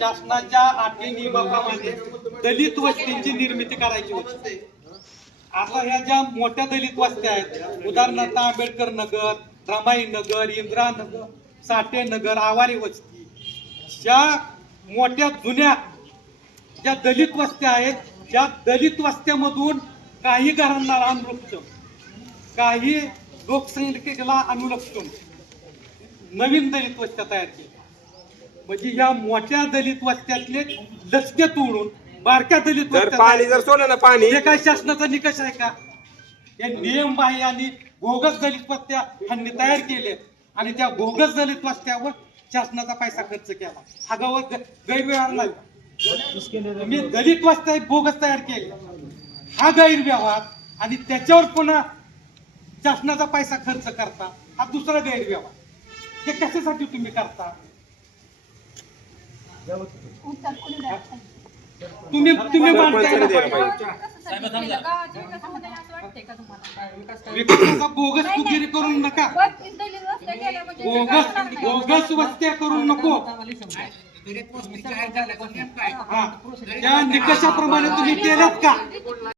शासनाच्या 8 नियमाप्रमाणे दलित वस्तींची निर्मिती करायची होती। आता ह्या ज्या मोठ्या दलित वस्त्या आहेत, उदाहरणार्थ आंबेडकर नगर, रमाई नगर, इंदिरा नगर, साठे नगर, आवारी वस्ती, या मोठ्या जुन्या ज्या दलित वस्त्या आहेत, त्या दलित वस्त्यामधून काही घरांना अनुलक्षून, काही लोकसंख्येला अनुलक्षून नवीन दलित वस्त्या तयार केल्या। म्हणजे या मोठ्या दलित वस्त्यातले लचके तोडून बारक्या दलित पाणी जर सोडलं ना पाणी, हे काय शासनाचा निकष आहे का? हे नियम बाह्य आणि बोगस दलित वस्त्या ह्यांनी तयार केले आणि त्या बोगस दलित वस्त्यावर शासनाचा पैसा खर्च केला। हा गैरव्यवहार नाही। तुम्ही दलित वस्त्या बोगस तयार केले, हा गैरव्यवहार, आणि त्याच्यावर पुन्हा शासनाचा पैसा खर्च करता, हा दुसरा गैरव्यवहार। हे कशासाठी तुम्ही करता? तुम्ही मानताय ना विकासाचा बोगस कुठेतरी करू नका, बोगस वस्त्या करू नको। त्या निकषाप्रमाणे तुम्ही केल्यात का?